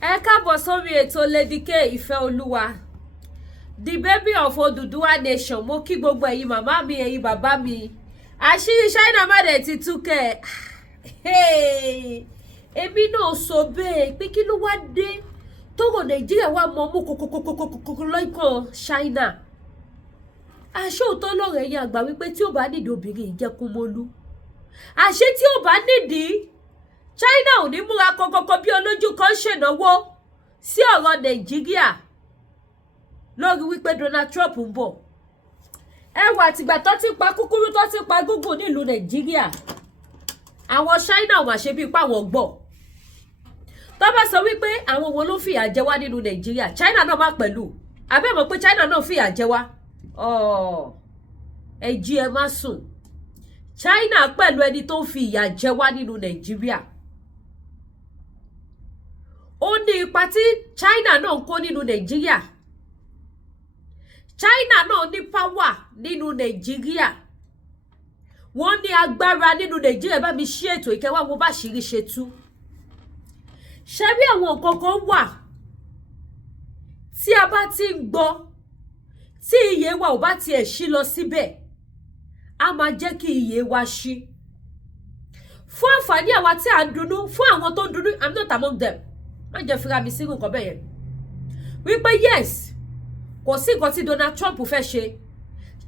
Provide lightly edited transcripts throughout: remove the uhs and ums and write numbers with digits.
Ẹ káàbọ̀ sórí ètò Lady K Ìfẹ́olúwa, the baby of Odùduwà nation. Mo kí gbogbo ẹ̀yin màmá mi, ẹ̀yin bàbá mi. Àṣírí China má dẹ̀ ti tú kẹ̀. Èmi náà sọ bẹ́ẹ̀ pé kí ló wá dé tọ́rọ̀ Nàìjíríà wá mọ́ mú kòkòkòkòkòkò lọ́kàn China. Àṣé òótọ́ lọ́rọ̀ ẹ̀yin àgbà wípé tí ò bá nídìí obìnrin ìjẹkùmọ́lú. Àṣé tí ò bá nídìí China ò ní múra kọkọkọ bí olójú kan ṣènáwó sí ọ̀rọ̀ Nàìjíríà lórí wípé Donald Trump ń bọ̀. Ẹwà àtìgbà tó ti pa kúkúrú tó ti pa gúngùn nílùú Nàìjíríà, àwọn China ò mà ṣe bí ipá wọn gbọ́. Tó bá sọ wípé àwọn wo ló fìyà jẹ wá nínú Nàìjíríà, China náà má pẹ̀lú. Àbẹ́ mọ̀ pé China náà fìyà jẹ wá. Ẹ jí ẹ má sùn. China pẹ̀lú ẹni tó ń fi ìyà jẹ wá nínú Nàìjíríà. Ó ní ipa tí China náà ń kó nínú Nàìjíríà. China náà ní power nínú Nàìjíríà. Wọ́n ní agbára nínú Nàìjíríà. Bá mi ṣí ètò ìkẹwàá wo bá ṣírí ṣe tú. Ṣé bí àwọn nǹkan kan wà tí a bá ti ń gbọ́ tí iye wa ò bá tiẹ̀ ṣí lọ síbẹ̀, a máa jẹ́ kí iye wa ṣí. Fún àǹfààní àwa tí à ń dunnú, fún àwọn tó ń dunnú, I'm not among them. Má jẹ́ fira mi sínú nǹkan bẹ́ẹ̀ yẹn. Wípé yes, kò sí nǹkan tí Donald Trump fẹ́ ṣe.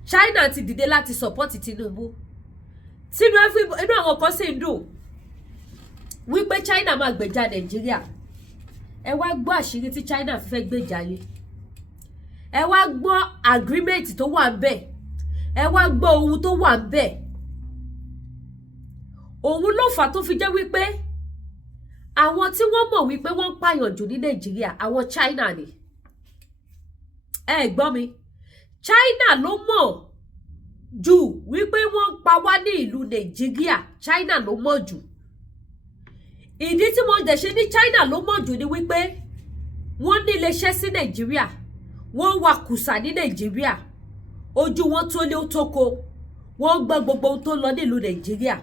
China ti dìde láti support Tinubu. Inú àwọn kan sì ń dùn wípé China máa gbèjà Nàìjíríà. Ẹ wá gbọ́ àṣírí tí China fẹ́ gbèjà yìí. Ẹ wá gbọ́ agreement tó wà ń bẹ̀. Ẹ wá gbọ́ ohun tó wà ń bẹ̀. Òun ló fà tó fi jẹ́ wípé àwọn tí wọ́n mọ̀ wípé wọ́n ń pààyàn jù ní Nàìjíríà, àwọn China ni. Ẹ gbọ́ mi. China ló mọ̀ jù wípé wọ́n ń pa wá ní ìlú Nàìjíríà. China ló mọ̀ jù. Ìdí tí mo dẹ̀ ṣe ní China ló mọ̀ jù ni wípé wọ́n ní iléeṣẹ́ sí Nàìjíríà. Wọ́n wà kùsà ní Nàìjíríà. Ojú wọn tó lé ó tóko. Wọ́n gbọ́ gbogbo ohun tó lọ nílùú Nàìjíríà.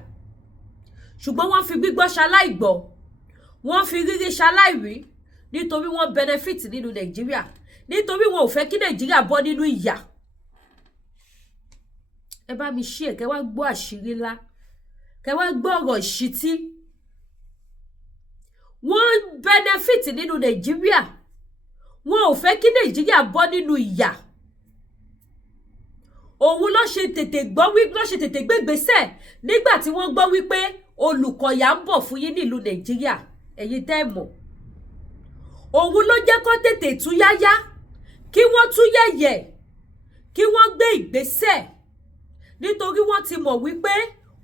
Ṣùgbọ́n wọ́n fi gbígbọ́ ṣaláìgbọ́. Wọ́n fi rírí ṣaláìrí nítorí wọ́n benefit nínú Nàìjíríà. Nítorí wọn ò fẹ́ kí Nàìjíríà bọ́ nínú ìyà. Ẹ bá mi ṣí ẹ̀ kẹ́ wá gbọ́ àṣírí ńlá. Kẹ́ wá gbọ́ ọ̀rọ̀ ìṣítí. Wọ́n benefit nínú Nàìjíríà. Wọn ò fẹ́ kí Nàìjíríà bọ́ nínú ìyà. Òun ló ṣe tètè gbégbèsè nígbà tí wọ́n gbọ́ wípé olùkọ̀yà ń bọ̀ fún yín nílùú Nàìjíríà. Ẹ̀yin tẹ́ mọ̀. Òun ló jẹ́ kó tètè tú yáyá, kí wọ́n tú yẹ̀yẹ̀, kí wọ́n gbé ìgbésẹ̀. Nítorí wọ́n ti mọ̀ wípé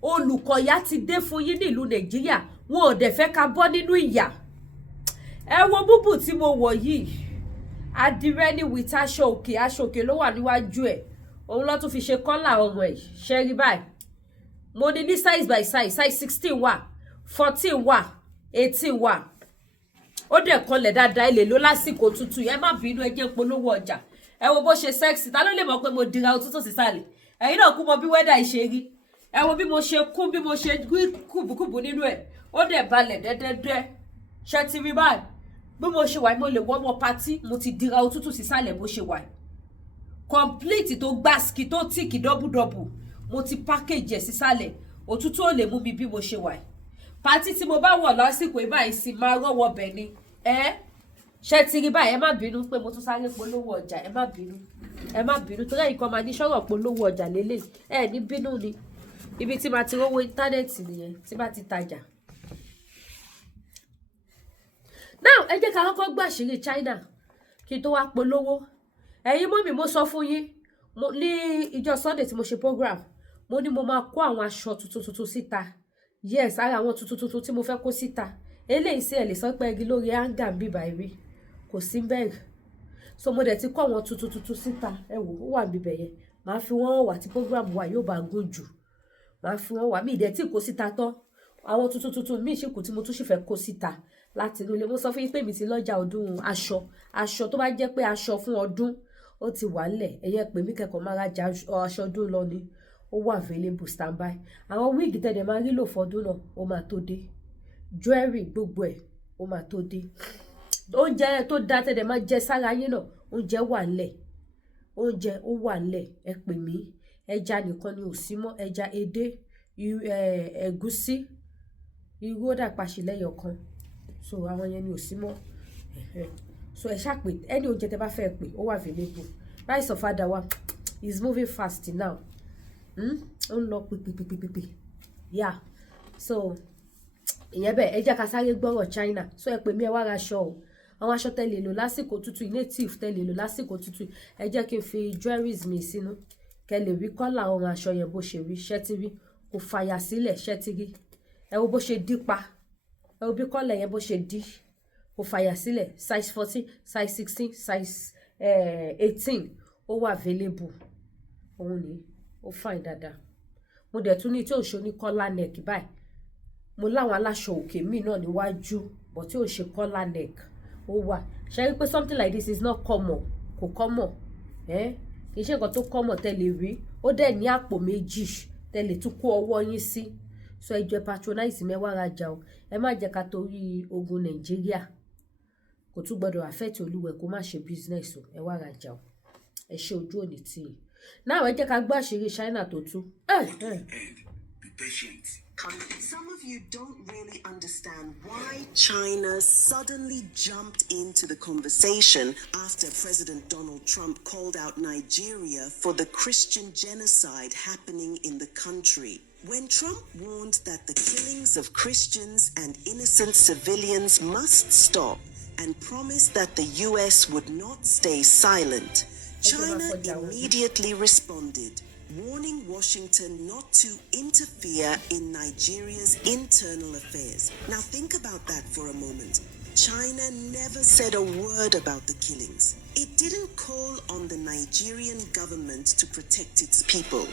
olùkọ̀yà ti dé fún yín nílùú Nàìjíríà. Wọn ò dẹ̀ fẹ́ ká bọ́ nínú ìyà. Ẹ wo búbù tí mo wọ̀ yìí. Adìrẹ ní with aṣọ òkè ló wà níwájú ẹ̀. Òun ló tún fi ṣe kọ́là ọmọ ẹ̀. Ṣé rí báyìí? Mo ní ní size by size 16 wà, 14 wà, 18 wà. Ó dẹ̀ kọlẹ̀ dáadáa ilé ló lásìkò tútù. Ẹ má bínú, ẹ jẹ́ polówó ọjà. Ẹ wo bó ṣe sexy. Ta ló lè mọ̀ pé mo dira òtútù sísàlẹ̀? Ẹ̀yin náà kú mọ bí weather ṣe rí. Ẹ wo bí mo ṣe kún, bí mo ṣe kùbùkùbù nínú ẹ̀. Ó dẹ̀ balẹ̀ dẹ́dẹ́dẹ́. Ṣé ti rí báyìí? Bí mo ṣe wà mo lè wọ́ mọ party, mo ti dira òtútù sísàlẹ̀ bó ṣe wà. Complete tó gbáski tó tíìkì double. Mo ti package ẹ̀ sísàlẹ̀. Òtútù ò lè mú mi bí mo ṣe wà. Party tí mo bá wọ̀ lásìkò ìbáyìí sì máa rọ́wọ́ bẹ̀ ni. Ṣé ti rí báyìí? Ẹ má bínú pé mo tún sáré polówó ọjà. Ẹ má bínú. Ẹ má bínú torí ẹ̀yin kan máa ní sọ̀rọ̀ polówó ọjà lélẹ̀. Ẹ ní bínú ni. Ibi tí màá ti rówó íńtánẹ́ẹ̀tì nìyẹn tí bá ti tajà. Now, ẹ jẹ́ ká kọ́kọ́ gbọ́ àṣírí China kí n tó wá polówó. Ẹ̀yin mọ́ mi, mo sọ fún yín ní ìjọ Sunday tí mo ṣe program. Mo ní mo máa kó àwọn aṣọ tuntun síta. Yes, ara àwọn tuntun tí mo fẹ́ kó síta. Eléyìí sí ẹ lè sọ pé igi lórí hanga ń bí báyìí. Kò sí bẹ́ẹ̀. So mo dẹ̀ ti kó àwọn tuntun síta. Ẹ wò ó wà níbẹ̀ yẹn. Màá fi wọ́n wà tí program wa yóò bá gùn jù. Màá fi wọ́n wà. Mi ìdẹ̀ tí kó síta tán. Àwọn tuntun míì ṣì kù tí mo tún sì fẹ́ kó síta láti inú ilé. Mo sọ fún yín pé mi ti lọ́jà ọdún aṣọ tó bá jẹ́ pé aṣọ fún ọdún ó ti wà nílẹ̀. Ẹ̀yẹ pè mí kẹ́kọ̀ọ́ máa rajà aṣọ ọdún lọ ni. Ó wà available standby. Àwọn wíìgì tẹ̀lé máa rí lò fọdún náà ó máa tó dé. Jewelry gbogbo ẹ̀ ó máa tó dé. oúnjẹ tó dáa tẹ̀lé máa jẹ sára yín náà oúnjẹ wà ńlẹ̀ oúnjẹ ó wà ńlẹ̀ ẹ pè mí ẹja nìkan ni ò sí mọ́ ẹja edé ẹ̀gúsí irú ó dà pàṣẹ lẹ́yọ̀ kan so àwọn yẹn ni ò sí mọ́ so ẹ ṣàpè ẹni oúnjẹ tẹ bá fẹ́ pè ó wà available rice of adawa is moving fast now ó ń lọ pípípípípí yeah so ìyẹn bẹ́ẹ̀ ẹ jẹ́ ká sáré gbọ́rọ̀ China so ẹ pè mí ẹ wá ra aṣọ o àwọn aṣọ tẹ́lẹ̀ lò lásìkò tútù native tẹ́lẹ̀ lò lásìkò tútù ẹ jẹ́ kí n fi jewelries mi sínú kẹ́ lè rí kọ́là ọrùn aṣọ yẹn bó ṣe rí ṣẹ́tírí kò fàyà sílẹ̀ ṣẹ́tírí ẹ wo bó ṣe dí pa ẹ wo bí kọ́là yẹn bó ṣe dí kò fàyà sílẹ̀ size 14 size 16 size 18 ó wà available òun ni ó fine dáadáa mo dẹ̀ tún ní tí ò ṣe ní kọ́là neck báyìí mo láwọn aláṣọ òkè míì náà níwájú but tí ò ṣe kọ́là neck ó wà ṣe rí pé something like this is not common kò common kì í ṣe nǹkan tó common tẹ́lẹ̀ rí ó dẹ̀ ní àpò méjì tẹ́lẹ̀ tún kó ọwọ́ yín sí so ẹ jẹ́ patronize mẹ́wàá rajà o ẹ má jẹ́ ká torí ogun Nàìjíríà kò tún gbọ́dọ̀ affect olúwẹ̀ kó má ṣe business o ẹ wá rajà o ẹ ṣe ojú òní tí ì náà ẹ jẹ́ ká gbọ́ àṣírí China tó tú. Be patient. Some of you don't really understand why China suddenly jumped into the conversation after President Donald Trump called out Nigeria for the Christian genocide happening in the country. When Trump warned that the killings of Christians and innocent civilians must stop and promised that the U.S. would not stay silent, China immediately responded, warning Washington not to interfere in Nigeria's internal affairs. Now think about that for a moment. China never said a word about the killings. It didn't call on the Nigerian government to protect its people.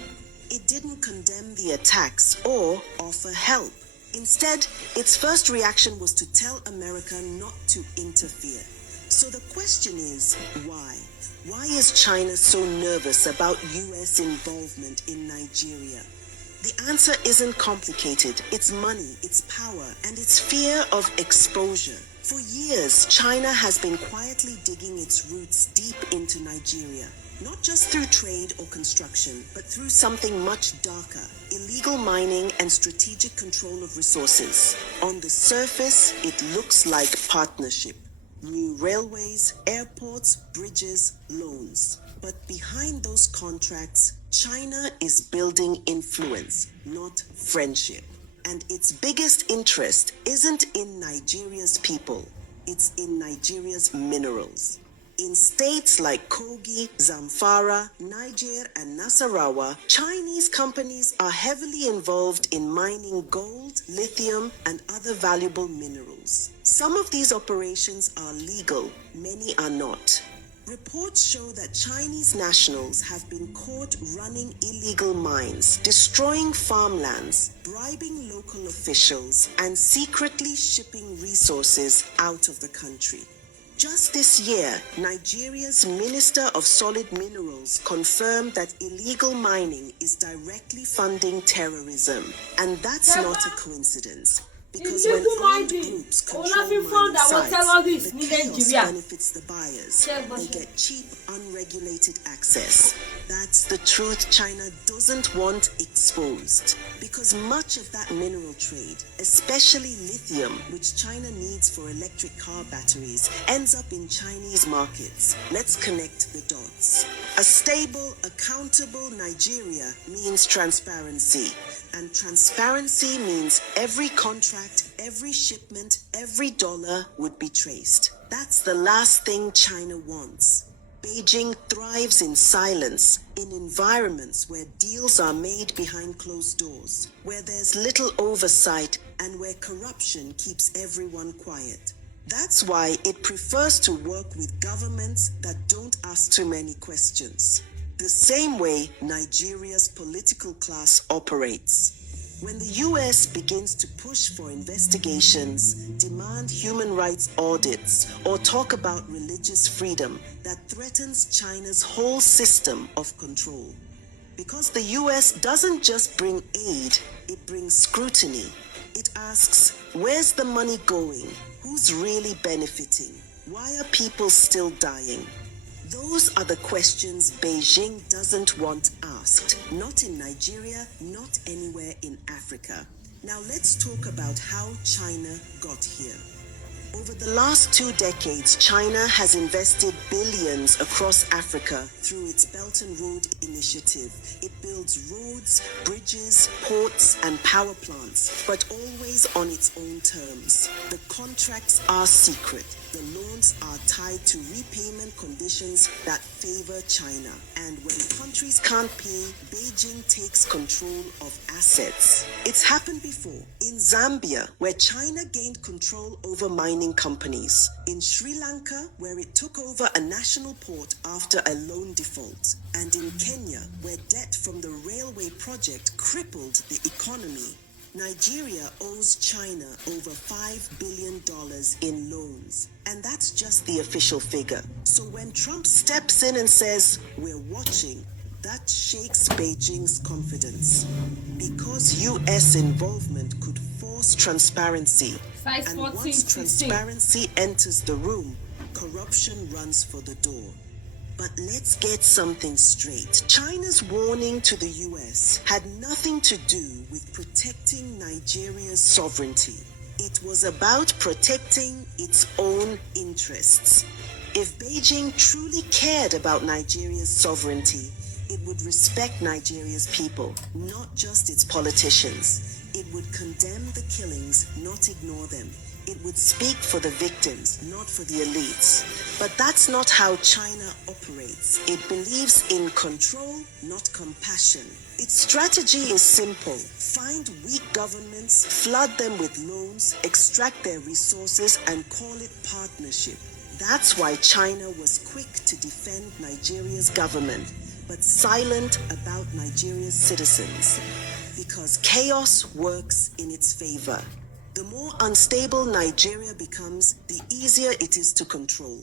It didn't condemn the attacks or offer help. Instead, its first reaction was to tell America not to interfere. So the question is, why? Why is China so nervous about U.S. involvement in Nigeria? The answer isn't complicated. It's money, it's power, and it's fear of exposure. For years, China has been quietly digging its roots deep into Nigeria, not just through trade or construction, but through something much darker, illegal mining and strategic control of resources. On the surface, it looks like partnership. New railways, airports, bridges, loans. But behind those contracts, China is building influence, not friendship. And its biggest interest isn't in Nigeria's people, it's in Nigeria's minerals. In states like Kogi, Zamfara, Niger, and Nasarawa, Chinese companies are heavily involved in mining gold, lithium, and other valuable minerals. Some of these operations are legal, many are not. Reports show that Chinese nationals have been caught running illegal mines, destroying farmlands, bribing local officials, and secretly shipping resources out of the country. Just this year, Nigeria's Minister of Solid Minerals confirmed that illegal mining is directly funding terrorism. And that's not a coincidence. Because when armed groups control mining sites, the chaos benefits the buyers. They get cheap, unregulated access. That's the truth China doesn't want exposed. Because much of that mineral trade, especially lithium, which China needs for electric car batteries, ends up in Chinese markets. Let's connect the dots. A stable, accountable Nigeria means transparency. And transparency means every contract, every shipment, every dollar would be traced. That's the last thing China wants. Beijing thrives in silence, in environments where deals are made behind closed doors, where there's little oversight, and where corruption keeps everyone quiet. That's why it prefers to work with governments that don't ask too many questions. The same way Nigeria's political class operates. When the US begins to push for investigations, demand human rights audits, or talk about religious freedom, that threatens China's whole system of control. Because the US doesn't just bring aid, it brings scrutiny. It asks, where's the money going? Who's really benefiting? why are people still dying? Those are the questions Beijing doesn't want asked. Not in Nigeria, not anywhere in Africa. Now let's talk about how China got here. Over the last 2 decades, China has invested billions across Africa through its Belt and Road Initiative. It builds roads, bridges, ports, and power plants, but always on its own terms. The contracts are secret. The loans are tied to repayment conditions that favor China. And when countries can't pay, Beijing takes control of assets. It's happened before. In Zambia, where China gained control over mining companies. In Sri Lanka, where it took over a national port after a loan default. And in Kenya, where debt from the railway project crippled the economy. Nigeria owes China over $5 billion in loans. And that's just the official figure. So when Trump steps in and says, "We're watching," that shakes Beijing's confidence. Because US involvement could force transparency. And once transparency enters the room, corruption runs for the door. But let's get something straight. China's warning to the US had nothing to do with protecting Nigeria's sovereignty. It was about protecting its own interests. If Beijing truly cared about Nigeria's sovereignty, it would respect Nigeria's people, not just its politicians. It would condemn the killings, not ignore them. It would speak for the victims, not for the elites. But that's not how China operates. It believes in control, not compassion. Its strategy is simple. Find weak governments, flood them with loans, extract their resources, and call it partnership. That's why China was quick to defend Nigeria's government, but silent about Nigeria's citizens. Because chaos works in its favor. The more unstable Nigeria becomes, the easier it is to control.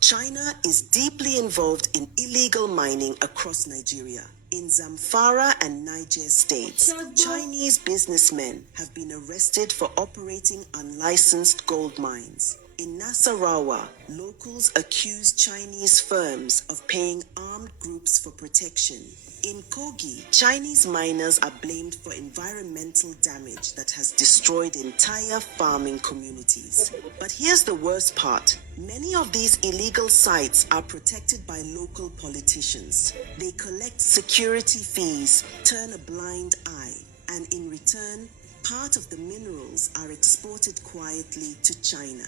China is deeply involved in illegal mining across Nigeria. In Zamfara and Niger states, Chinese businessmen have been arrested for operating unlicensed gold mines. In Nasarawa, locals accuse Chinese firms of paying armed groups for protection. In Kogi, Chinese miners are blamed for environmental damage that has destroyed entire farming communities. But here's the worst part. Many of these illegal sites are protected by local politicians. They collect security fees, turn a blind eye, and in return, part of the minerals are exported quietly to China.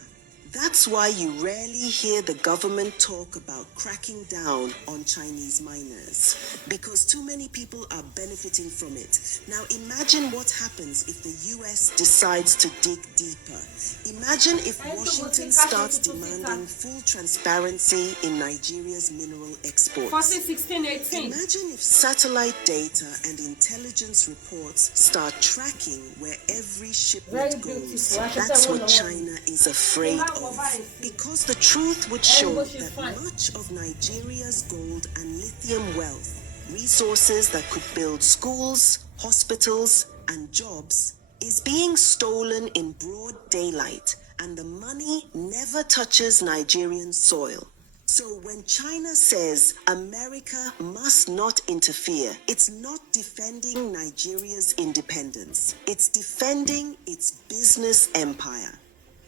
That's why you rarely hear the government talk about cracking down on Chinese miners, because too many people are benefiting from it. Now imagine what happens if the US decides to dig deeper. Imagine if Washington starts demanding full transparency in Nigeria's mineral exports. 14, 16, 18. Imagine if satellite data and intelligence reports start tracking where every shipment goes. That's what China is afraid of. Because the truth would show that much of Nigeria's gold and lithium wealth, resources that could build schools, hospitals, and jobs, is being stolen in broad daylight, and the money never touches Nigerian soil. So when China says America must not interfere, it's not defending Nigeria's independence. It's defending its business empire.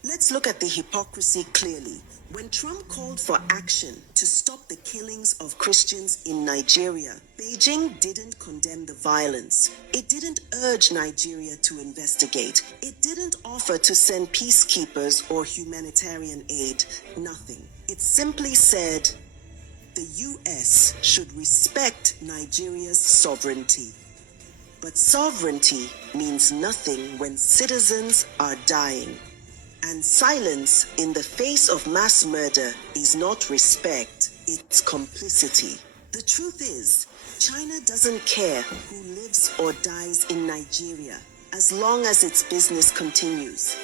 Let's look at the hypocrisy clearly. When Trump called for action to stop the killings of Christians in Nigeria, Beijing didn't condemn the violence. It didn't urge Nigeria to investigate. It didn't offer to send peacekeepers or humanitarian aid. Nothing. It simply said the US should respect Nigeria's sovereignty. But sovereignty means nothing when citizens are dying. And silence in the face of mass murder is not respect, it's complicity. The truth is, China doesn't care who lives or dies in Nigeria as long as its business continues.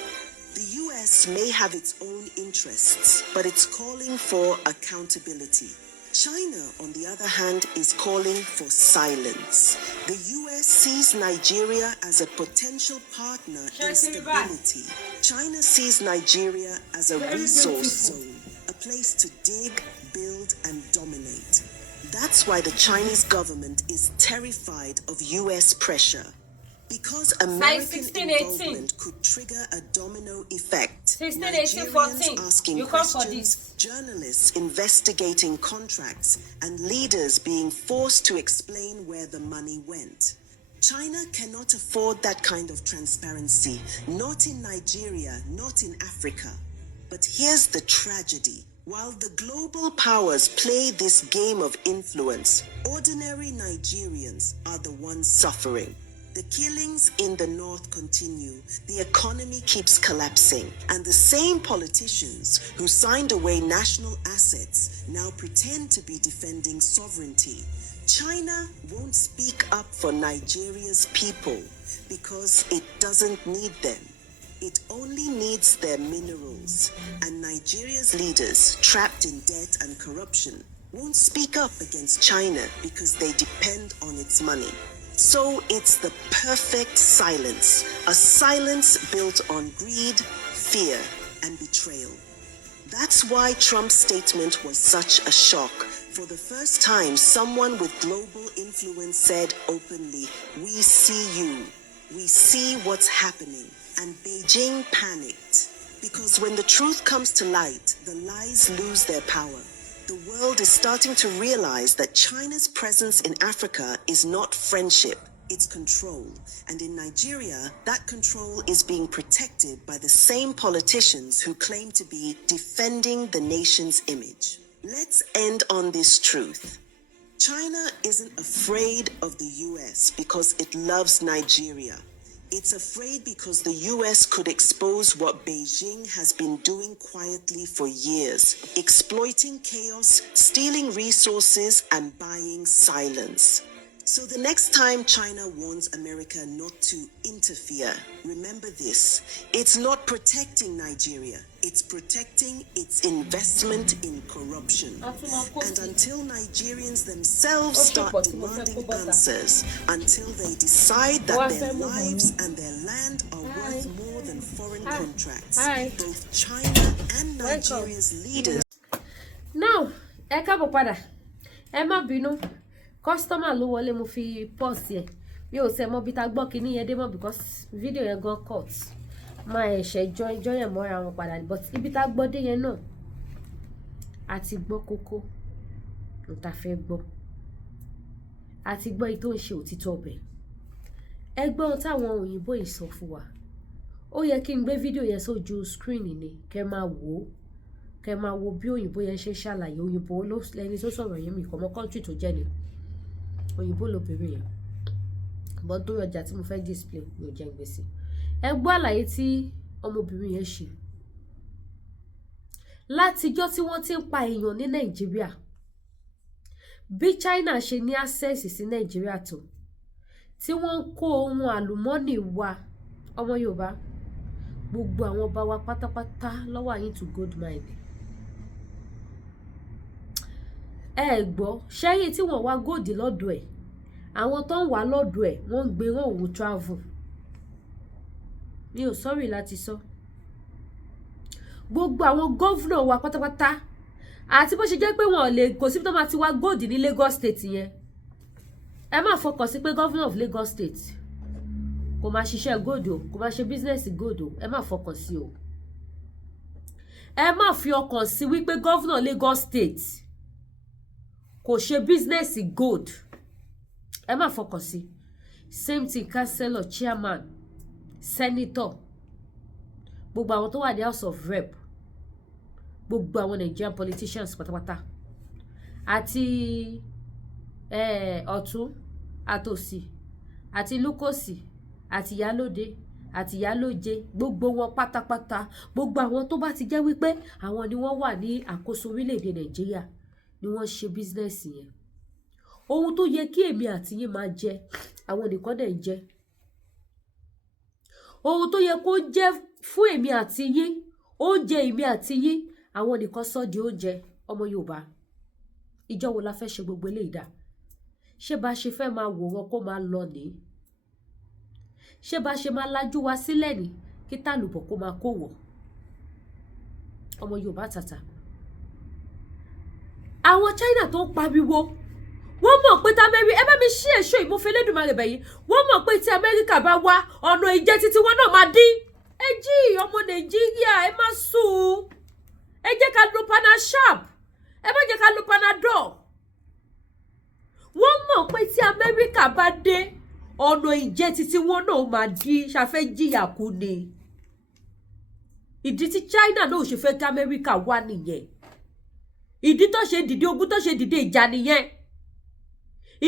The US may have its own interests, but it's calling for accountability. China, on the other hand, is calling for silence. The US sees Nigeria as a potential partner in stability. China sees Nigeria as a resource zone, a place to dig, build, and dominate. That's why the Chinese government is terrified of US pressure. Because American 16, 18. involvement could trigger a domino effect. 16, 18, 14. Nigerians asking You come for questions, this. journalists investigating contracts, and leaders being forced to explain where the money went. China cannot afford that kind of transparency, not in Nigeria, not in Africa. But here's the tragedy. While the global powers play this game of influence, ordinary Nigerians are the ones suffering. The killings in the north continue, the economy keeps collapsing, and the same politicians who signed away national assets now pretend to be defending sovereignty. China won't speak up for Nigeria's people because it doesn't need them. It only needs their minerals, and Nigeria's leaders, trapped in debt and corruption, won't speak up against China because they depend on its money. So it's the perfect silence, a silence built on greed, fear, and betrayal. That's why Trump's statement was such a shock. For the first time, someone with global influence said openly, "We see you. We see what's happening." And Beijing panicked. Because when the truth comes to light, the lies lose their power. The world is starting to realize that China's presence in Africa is not friendship, it's control. And in Nigeria, that control is being protected by the same politicians who claim to be defending the nation's image. Let's end on this truth. China isn't afraid of the US because it loves Nigeria. It's afraid because the US could expose what Beijing has been doing quietly for years, exploiting chaos, stealing resources, and buying silence. So the next time China warns America not to interfere, remember this: it's not protecting Nigeria, it's protecting its investment in corruption. And until Nigerians themselves start demanding answers, until they decide that their lives and their land are worth more than foreign contracts, both China and Nigeria's leaders. Now, ẹ káàbọ̀ padà. Ẹ má bínú. Customer ló wọlé mo fi pause ẹ. Mi ò ṣe mọ̀ bí tá gbọ́ kíní yẹn dé mọ́ because video yẹn gan cut. Ma ẹ̀ṣẹ̀ join yẹn mọ́ra wọn padà but ibi tá gbọ́ dé yẹn náà àti gbọ́ kókó ló ta fẹ́ gbọ́. Àti gbọ́ èyí tó ń ṣe òtítọ́ ọbẹ̀. Ẹ gbọ́ ohun táwọn òyìnbó yìí sọ fún wa. Ó yẹ kí n gbé video yẹn sójú screen ni kẹ́ máa wò ó. Kẹ́ máa wo bí òyìnbó yẹn ṣe ṣàlàyé. Òyìnbó ló lẹni tó sọ̀rọ̀ yẹn mi kò mọ̀ country tó jẹ́ ni. Òyìnbó ló bèrè yẹn. But tó ọjà tí mo fẹ́ display mi ò jẹ́ gbèsè. Ẹ gbọ́ àlàyé tí ọmọbìnrin yẹn ṣe. Látijọ́ tí wọ́n ti ń pa èèyàn ní Nàìjíríà. Bí China ṣe ní access sí Nàìjíríà tó. Tí wọ́n ń kó ohun àlùmọ́nì wa ọmọ Yorùbá. Gbogbo àwọn ọba wa pátápátá ló wà into gold mine. Ẹ gbọ́ ṣẹ́yìn tí wọ́n wá gold lọ́dọ̀ ẹ̀. Àwọn tó ń wá lọ́dọ̀ ẹ̀ wọ́n ń gbé wọn òun travel. Mi ò sorry láti sọ. Gbogbo àwọn governor wa pátápátá àti bó ṣe jẹ́ pé wọn lè kò sí tó máa ti wá gold ní Lagos state yẹn. Ẹ má fọkàn sí pé governor of Lagos state kò máa ṣiṣẹ́ gold o, kò máa ṣe business gold o. Ẹ má fọkàn sí o. Ẹ má fi ọkàn sí wípé governor Lagos state kò ṣe business gold. Ẹ má fọkàn sí. Same thing councillor, chairman, senator. Gbogbo àwọn tó wà ní House of Rep. Gbogbo àwọn Nigerian politicians pátápátá. Àti ọ̀tún, àtòsì, àti lúkòsì, àti yálóde, àti yálóje. Gbogbo wọn pátápátá. Gbogbo àwọn tó bá ti jẹ́ wípé àwọn ni wọ́n wà ní àkóso orílẹ̀-èdè Nàìjíríà ni wọ́n ṣe business yẹn. Ohun tó yẹ kí èmi àti yín máa jẹ, àwọn nìkan dẹ̀ ń jẹ. Ohun tó yẹ kó jẹ́ fún èmi àti yín, oúnjẹ èmi àti yín, àwọn nìkan sọ di oúnjẹ ọmọ Yorùbá. Ìjọ wo la fẹ́ ṣe gbogbo eléyìí dà? Ṣé bá ṣe fẹ́ máa wò wọn kó máa lọ ní? Ṣé bá ṣe máa lajú wa sílẹ̀ ní kí tàlùbọ̀ kó máa kó wọ̀? Ọmọ Yorùbá tàtà. àwọn China tó ń pariwo wọ́n mọ̀ pé tamẹ́rí ẹ bá mi ṣí èso ìmúfẹ́lẹ́dùnmarè bẹ̀yìn wọ́n mọ̀ pé tí Amẹ́ríkà bá wá ọ̀nà ìjẹ́ títí wọn náà máa dín ẹ jí ọmọ Nàìjíríà ẹ má sùn ẹ jẹ́ ká lo panasharp ẹ má jẹ́ ká lo panadol wọ́n mọ̀ pé tí Amẹ́ríkà bá dé ọ̀nà ìjẹ́ títí wọn náà máa dín ṣàfẹ́ jìyà kú ni ìdí tí China náà ò ṣe fẹ́ kí Amẹ́ríkà wá nìyẹn ìdí tó ṣe dìde ogun tó ṣe dìde ìjà nìyẹn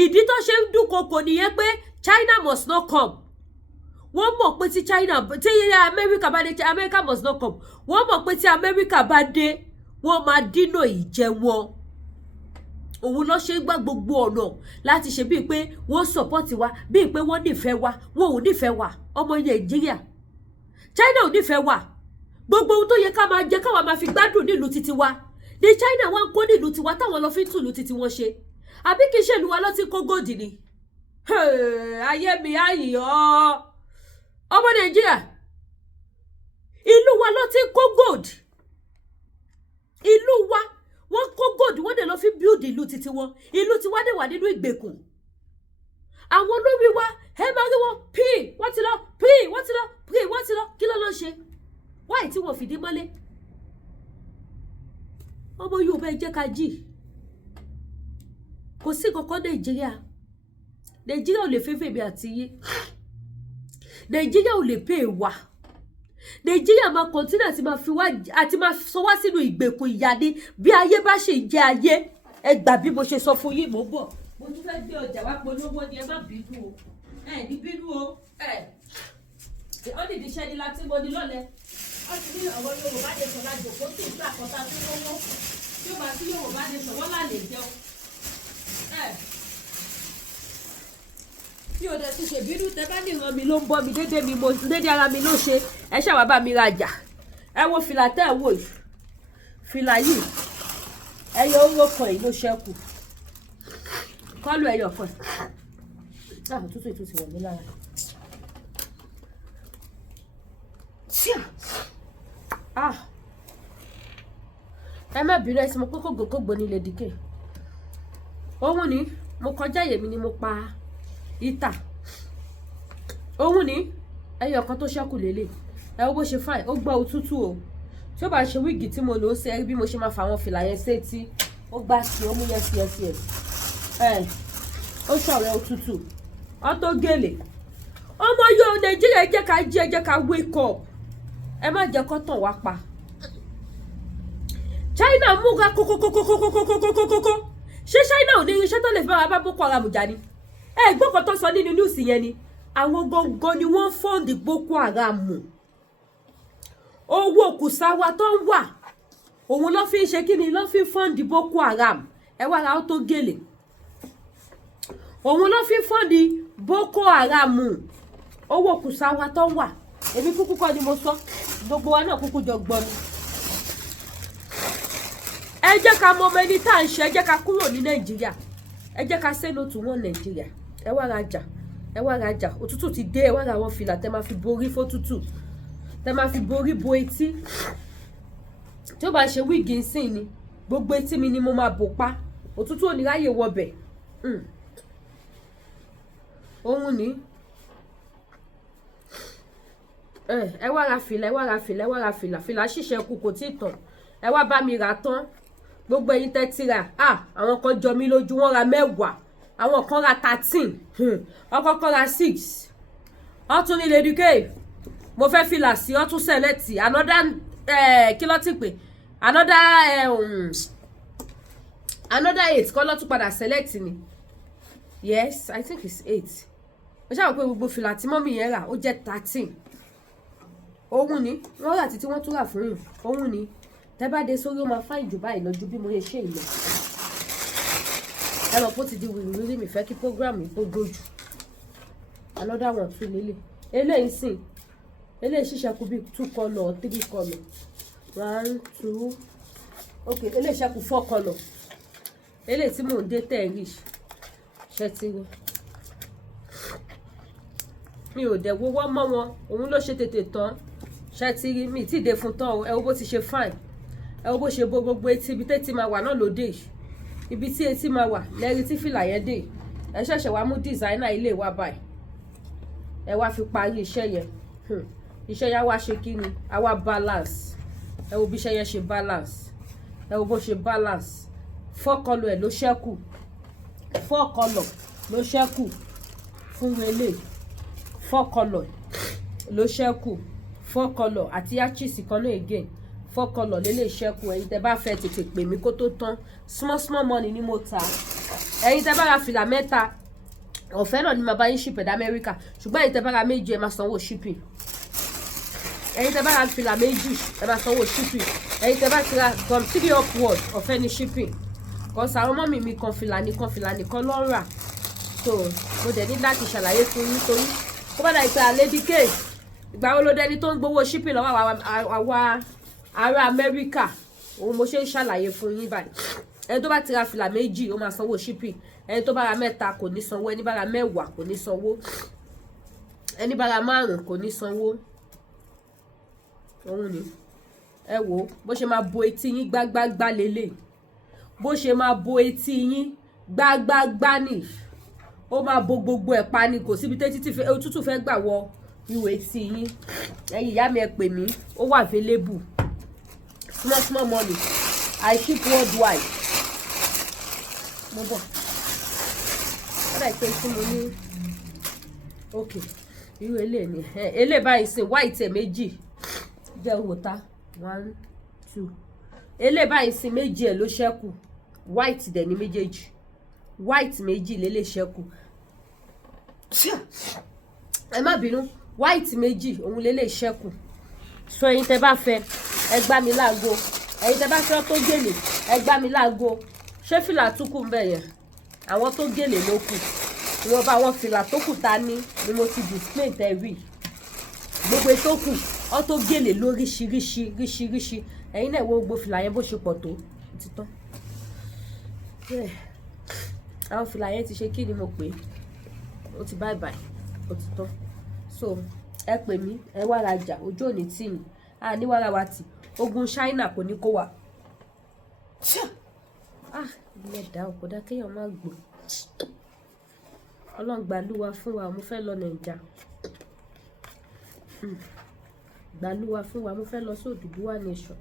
ìdí tó ṣe ń dúnkokò nìyẹn pé China must not come wọ́n mọ̀ pé tí Amẹ́ríkà bá dé America must not come wọ́n mọ̀ pé tí Amẹ́ríkà bá dé wọ́n máa dínà ìjẹ wọn òun ló ṣe ń gbà gbogbo ọ̀nà láti ṣe bíi pé wọ́n support wa bíi pé wọ́n nífẹ̀ẹ́ wa wọn ò nífẹ̀ẹ́ wa ọmọ Nàìjíríà China ò nífẹ̀ẹ́ wa gbogbo ohun tó yẹ ká máa jẹ káwa máa fi gbádùn nílùú títí wa ní China wá ń kó nílùú tiwa táwọn lọ fi ń tùlù títí wọn ṣe àbí kì í ṣe ìlú wa ló ti kó góòdì ni ayé mi ayọ̀ ọmọ Nàìjíríà ìlú wa ló ti kó góòdì ìlú wa wọ́n kó góòdì wọ́n dẹ̀ lọ fi build ìlú títí wọn ìlú tiwa dẹ̀ wà nínú ìgbèkùn àwọn olórí wa ẹ máa rí wọn wọ́n ti lọ wọ́n ti lọ kí ló lọ ṣe wáyé tí wọ́n fìdí mọ́lé ọmọ Yorùbá ẹ jẹ́ ká jí kò sí kankan Nàìjíríà ò lè fẹ́fẹ́ mi àti yé Nàìjíríà ò lè pè wá Nàìjíríà máa kọ̀ntínú àti máa sọ wá sínú ìgbèkùn ìyà ni bí ayé bá ṣe jẹ́ ayé ẹ gbà bí mo ṣe sọ fún yín mo bọ̀ mo tún fẹ́ gbé ọjà wá polówó ni ẹ má bínú o ní bínú o ó ní ìdíṣẹ́ ni láti mo ní lọ́lẹ̀ ó ti ní àwọn Yorùbá lè sọ lájò kó sì gbà kọta tó lówó tí ó bá sí Yorùbá lè sọ wọ́n lálẹ́ jẹun mi ò dẹ̀ ti ṣèbínú tẹ bá ní ìran mi ló ń bọ́ mi dédé ara mi ló ṣe ẹ ṣàwá bá mi rajà ẹ wo fìlà tẹ́ ẹ wò yìí fìlà yìí ẹyọ owó kan yìí ló ṣẹ́kù kọ́lù ẹyọ kan tútù ìtútù wọ̀ mí lára ẹ má bínú ẹ sì mo pé kògbòkògbò ní lè dìkẹ́ òun ni mo kọjá yèmí ni mo pa ìta òun ni ẹyọ kan tó ṣẹ́kù lélẹ̀ ẹ wo bó ṣe fáì ó gbọ́ òtútù o tí ó bá ṣe wíìgì tí mo lò ó ṣe bí mo ṣe máa fa àwọn fìlà yẹn sétí ó gbá sí ó mú yẹsí ó ṣọ̀rẹ́ òtútù ó tó gèlè ọmọ yóò Nàìjíríà ẹ jẹ́ ká jí ẹ jẹ́ ká wake up ẹ má jẹ́ kó tàn wá pa China mú ga kókókókókókókókókókó ṣé China ò ní irinṣẹ́ tó lè fi bá Boko Haram jà ni gbọ́kàn tó sọ nínú níùsì yẹn ni àwọn gangan ni wọ́n fọ́ǹdì Boko Haram owó kùsáwà tó ń wà òun ló fi ń ṣe kí ni ló fi fọ́ǹdì Boko Haram ẹ wá ra ó tó gèlè òun ló fi fọ́ǹdì Boko Haram owó kùsáwà tó ń wà èmi kúkú kọ́ ni mo sọ gbogbo wa náà kúkú jọ gbọ́ ni ẹ jẹ́ ká mọ ọmọ ẹni tá à ń ṣe ẹ jẹ́ ká kúrò ní Nàìjíríà ẹ jẹ́ ká say no to wọn Nàìjíríà ẹ wá rajà òtútù ti dé ẹ wá ra àwọn fìlà tẹ máa fi borí fótútù tẹ máa fi borí bo etí tí ó bá ṣe wíìgì nsìn ni gbogbo etí mi ni mo máa bò pa òtútù ò ní ráyè wọbẹ̀ òun ni ẹ wá ra fìlà fìlà ṣìṣẹ́ kù kò tí ì tàn ẹ wá bá mi rà tán gbogbo ẹ̀yin tẹ́ ti rà àwọn kan jọ mí lójú wọ́n ra 10 àwọn kan ra 13 ọkọ kan ra 6 ọtún ní Lady K mo fẹ́ fìlà sí ọtún select another kí ló ti pè another 8 kọ́ ló tún padà select ni yes I think it's 8 mo ṣáà pé gbogbo fìlà tí mọ́mì yẹn rà ó jẹ́ 13 òun ni wọ́n rà títí wọ́n tún rà fún yín òun ni tẹ́ bá dé sórí ó máa fáìn jù báyìí lọ ju bí mo lè ṣe ìlọ ẹ lọ pé ó ti di wìrìwìrì mi fẹ́ kí program yìí tó dojú another one tún lélẹ̀ eléyìí sìn eléyìí ṣiṣẹ́ kú bí 2 color 3 color 1 2 ok eléyìí ṣẹ́kù 4 color eléyìí tí mò ń dé tẹ̀rí ṣe ti rí mi ò dẹ̀ wọ́wọ́ mọ́ wọn òun ló ṣe tètè tán ṣe ti rí mi tí ì dé fún tán o ẹ wo bó ti ṣe fine ẹ wo bó ṣe bo gbogbo etí ibi tẹ́tí máa wà náà lóde ibi tí etí máa wà lẹ́rí tí fìlà yẹn dé ẹ ṣẹ̀ṣẹ̀ wá mú designer ilé wa báyìí ẹ wá fi parí iṣẹ́ yẹn iṣẹ́ yẹn wá ṣe kí ni a wá balance ẹ wo bí iṣẹ́ yẹn ṣe balance ẹ wo bó ṣe balance 4 color ẹ̀ ló ṣẹ́kù 4 color ló ṣẹ́kù fún ilé 4 color ló ṣẹ́kù 4 color àti achis kan náà again 4 color lélẹ̀ ṣẹ́kù ẹ̀yin tẹ́ bá fẹ́ tètè pè mí kó tó tán small money ni mo ta ẹ̀yin tẹ́ bá ra fìlà mẹ́ta ọ̀fẹ́ náà ni màá bá yín ship ẹ̀dá Amẹ́ríkà ṣùgbọ́n ẹ̀yin tẹ́ bá ra méjì ẹ máa sanwó shipping ẹ̀yin tẹ́ bá ra fìlà méjì ẹ máa sanwó shipping ẹ̀yin tẹ́ bá ti ra from 3 upward ọ̀fẹ́ ni shipping kan sàrọ̀ mọ́mì mi kan fìlà nìkan ló ń rà so mo dẹ̀ ní láti ṣàlàyé fún yín torí kó bá dà ìpè Lady K ìgbà wo ló dẹni tó ń gbowó shipping lọ́wọ́ àwa ará Amẹ́ríkà òun mo ṣe ń ṣàlàyé fún yín báyìí ẹni tó bá ti ra fìlà méjì ó máa sanwó shipping ẹni tó bá ra mẹ́ta kò ní sanwó ẹni bá ra mẹ́wàá kò ní sanwó ẹni bá ra 5 kò ní sanwó òun ni ẹ wò bó ṣe máa bo etí yín gbágbágbá lélẹ̀ bó ṣe máa bo etí yín gbágbágbá nì ó máa bo gbogbo ẹ̀ pa ni kò síbi tẹ́tí tí òtútù fẹ́ gbà wọ ìwé etí yín ẹ̀yin ìyá mi ẹ pè mí ó wà available small money I ship worldwide mo bọ̀ ó dà pé tí mo ní ok irú eléyìí ni eléyìí báyìí ṣe white ẹ̀ méjì jẹ́ owó ta 1 2 eléyìí báyìí ṣe méjì ẹ̀ ló ṣẹ́kù white dẹ̀ ní méjèèjì white méjì lélẹ̀ ṣẹ́kù ẹ má bínú white méjì òun lélẹ̀ ṣẹ́kù so ẹ̀yin tẹ́ bá fẹ́ ẹ gbá mi láago ẹ̀yin tẹ́ bá fẹ́ tó gèlè ẹ gbá mi láago ṣé fìlà tó kù ń bẹ̀ yẹn àwọn tó gèlè ló kù ìwọ̀n bá wọn fìlà tó kù ta ní ni mo ti display tẹ́ rí gbogbo tó kù ọ tó gèlè lóríṣiríṣi ẹ̀yin náà wo gbogbo fìlà yẹn bó ṣe pọ̀ tó ti tán àwọn fìlà yẹn ti ṣe kí ni mo pè ó ti bye ó ti tán so ẹ pè mí ẹ wá rajà ojú òní tì mí a ní wàrà wa tì ogun China kò ní kó wa ilé ẹ̀dá ọ̀kọ̀dá kéèyàn má gbò Ọlọ́run gbàlúwa fún wa mo fẹ́ lọ Nàìjà gbàlúwa fún wa mo fẹ́ lọ sí Odùduwà nation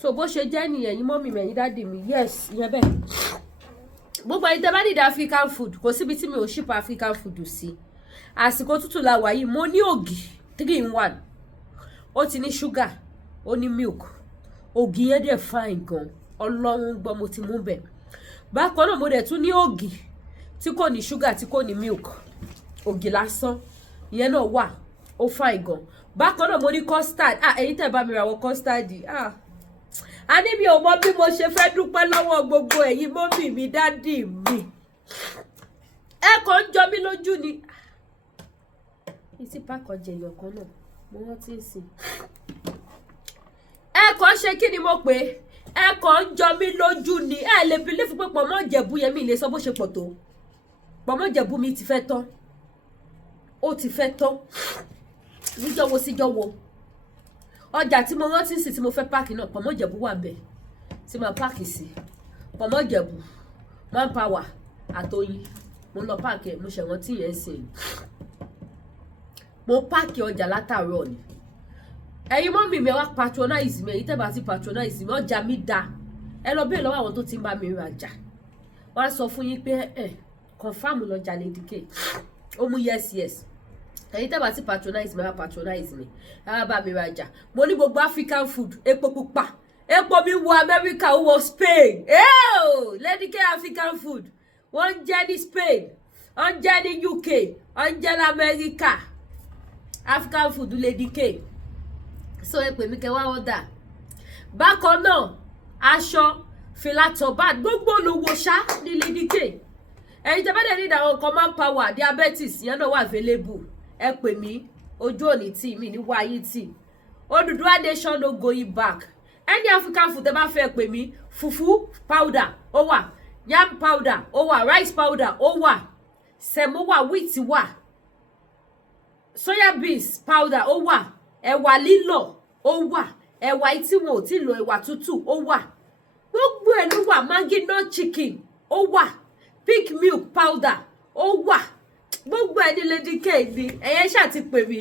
so bó ṣe jẹ́ nìyẹn yín mọ́mì mẹ́yìn dáàdì mi yes ìyẹn bẹ́ẹ̀ gbogbo ẹ̀yin tẹ́ bá need African food kò síbi tí mi ò ship African food sí àsìkò tútù la wà yìí mo ní ògì 3 in 1 ó ti ní sugar ó ní milk ògì yẹn dẹ̀ fine gan Ọlọ́run gbọ́ mo ti mú bẹ̀ bákan náà mo dẹ̀ tún ní ògì tí kò ní sugar tí kò ní milk ògì lásán ìyẹn náà wà ó fine gan bákan náà mo ní custard ẹ̀yin tẹ́ bá mi ra wọ custard a ní mi ò mọ bí mo ṣe fẹ́ dúpẹ́ lọ́wọ́ gbogbo ẹ̀yin mọ́mì mi dádì mi ẹ kàn ń jọ mí lójú ni ìtì pákọ̀ jẹ̀yàn kan náà mo rántí sí ẹ kàn ṣe kí ni mo pè ẹ kàn ń jọ mí lójú ni ẹ lè believe pé pọ̀mọ́ Ìjẹ̀bú yẹn mi lè sọ bó ṣe pọ̀ tó pọ̀mọ́ Ìjẹ̀bú mi ti fẹ́ tán ó ti fẹ́ tán níjọ́ wo síjọ́ wo ọjà tí mo rántí sí tí mo fẹ́ páàkì náà pọ̀mọ́ Ìjẹ̀bú wà bẹ́ẹ̀ tí mo páàkì sí pọ̀mọ́ Ìjẹ̀bú Manpower àtòyìn mo lọ páàkì ẹ̀ mo ṣẹ̀rántí yẹn sìn mo páàkì ọjà látàárọ̀ ni ẹ̀yin mọ́mì mi wá patronize mi èyí tẹ́ bá ti patronize mi ọjà mi dá ẹ lọ bẹ́ẹ̀ lọ́wọ́ àwọn tó ti ń bá mi rajà wọ́n á sọ fún yín pé confam lọ́jà Lady K ó mú yes ẹ̀yin tẹ́ bá ti patronize mi wá patronize mi ẹ wá bá mi rajà mo ní gbogbo African food epo pupa epo mi wọ America ó wọ Spain Lady K African food wọ́n ń jẹ ní Spain wọ́n ń jẹ ní UK wọ́n ń jẹ ní America African food Lady K so ẹ pè mí kẹ́ wá order bákan náà aṣọ fìlà turban gbogbo olówó ṣá ní Lady K ẹ̀yin tẹ́ bá dẹ̀ ní àwọn nǹkan Manpower diabetes yẹn náà wà available ẹ pè mí ojú òní tí mi ní wáyé tí Odùduwà nation no going back any African food tẹ́ bá fẹ́ pè mí fufu powder ó wà yam powder ó wà rice powder ó wà semo wà wheat wà soya beans powder ó wà ẹ̀wà lílọ̀ ó wà ẹ̀wà tí wọn ò tí lò ẹ̀wà tútù ó wà gbogbo ẹ̀ ló wà. Maggi nut chicken ó wà, pig milk powder ó wà, gbogbo ẹ̀ ní Lady K ní. Ẹ̀yẹn ṣáà ti pè mí,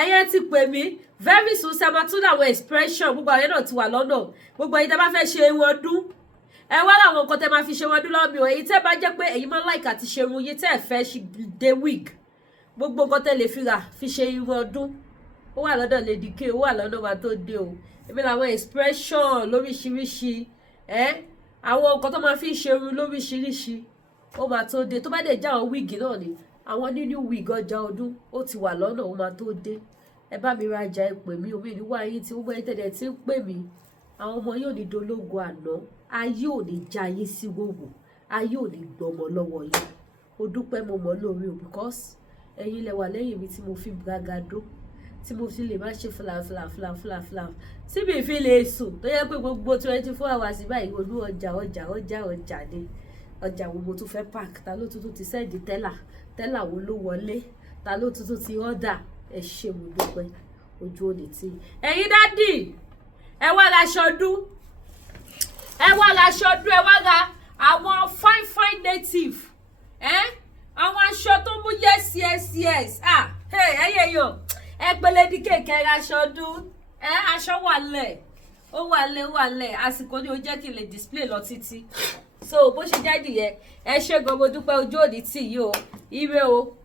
ẹ̀yẹn ti pè mí. Very soon ṣe máa tún àwọn expression gbogbo àwọn náà ti wà lọ́nà. Gbogbo ẹ̀yin tẹ́ bá fẹ́ ṣe irun ọdún, ẹ wá láwọn nǹkan tẹ́ máa fi ṣe irun ọdún lọ́wọ́ mi o. Èyí tẹ́ bá jẹ́ pé ẹ̀yin máa like àti ṣe irun yín tẹ́ ẹ fẹ́ ṣe dé wig, gbogbo nǹkan tẹ́ lè fi rà fi ṣe irun ọdún ó wà lọ́dọ̀ Lady K, ó wà lọ́dọ̀ wa tó dé o. Èmi làwọn expression lóríṣiríṣi, àwọn nǹkan tó máa fi ṣe irun lóríṣiríṣi ó máa tó dé. Tó bá dẹ̀ já àwọn wig náà ni, àwọn nínú wig ọjà ọdún ó ti wà lọ́nà, ó máa tó dé. Ẹ bá mi rajà, ẹ pè mí, omi ìníwá yín tí gbogbo ẹ̀yin tẹ̀lé tí ń pè mí. Àwọn ọmọ yóò ní dológo àná, ayé ò ní já yín sí wòwò, ayé ò ní gbọmọ lọ́wọ́ yín. Ó dúpẹ́ mo mọ̀ lórí o, because ẹ̀yin lẹ wà lẹ́yìn mi tí mo fi bragado, tí mo fi lè má ṣe fúlàfúlà tí mi fi lè sùn, tó yẹ pé gbogbo 24 hours báyìí olú ọjà ni. Ọjà wo mo tún fẹ́ park, ta ló tuntun ti sẹ́ẹ̀dì tẹ́là wo ló wọlé, ta ló tuntun ti ọ́dà. Ẹ ṣé mo dúpẹ́, ojú ò ní tì. Ẹ̀yin dádì, ẹ wá ra ṣọdún, ẹ wá ra àwọn fine native, àwọn aṣọ tó mú yes. Ẹyẹ yọ ẹ pé Lady K ra ṣọdún, aṣọ wà lẹ̀, àsìkò ni ó jẹ́ kí n lè display lọ títí. So bó ṣe jáde yẹn, ẹ ṣé gan, mo dúpẹ́, ojú ò ní tì yìí o. Ire o.